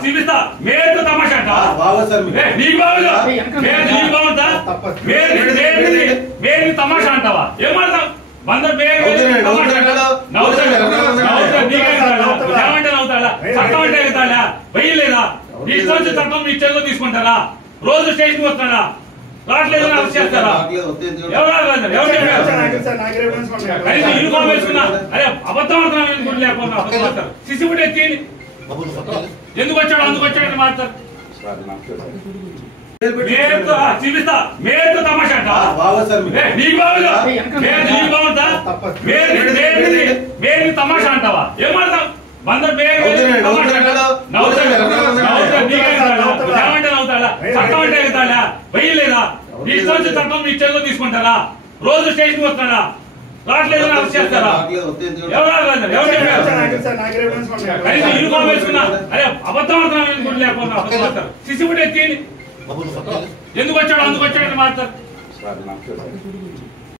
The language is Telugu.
చూపిస్తా మేరు తమాషా మేరు తమాషా అంటావా ఏమంటావు బందర్ ఏమంటే నవ్వుతాడా చట్టం అంటే వెళ్తాడా వెయ్యలేదా ఇష్టం వచ్చే చట్టం మీ చేతిలో తీసుకుంటారా రోజు స్టేషన్ వస్తాడా రావట్లేదు అరెస్ట్ చేస్తారా యూనిఫామ్ వేసుకున్నా అరే అబద్ధం ఆడుతున్నా లేకపోతే సిసి ఫుట్ ఎత్తి ఎందుకు వచ్చాడు అందుకు వచ్చాడని మాట్లాడతారు చూపిస్తా మేరు తమాషా మేరు తమాషా అంటావా ఏమంటావు బందర్ ఏమంటే నవ్వుతాడా చట్టం అంటే వెళ్తాడా వెయ్యలేదా ఇష్టం వచ్చే చట్టం మీ చేతిలో తీసుకుంటారా రోజు స్టేషన్ వస్తాడా రావట్లేదు అరెస్ట్ చేస్తారా యూనిఫామ్ వేసుకున్నా అరే అబద్ధం ఆడుతున్నా లేకపోతే సిసి ఫుట్ ఎత్తి ఎందుకు వచ్చాడు అందుకు వచ్చాడని మాట్లాడతారు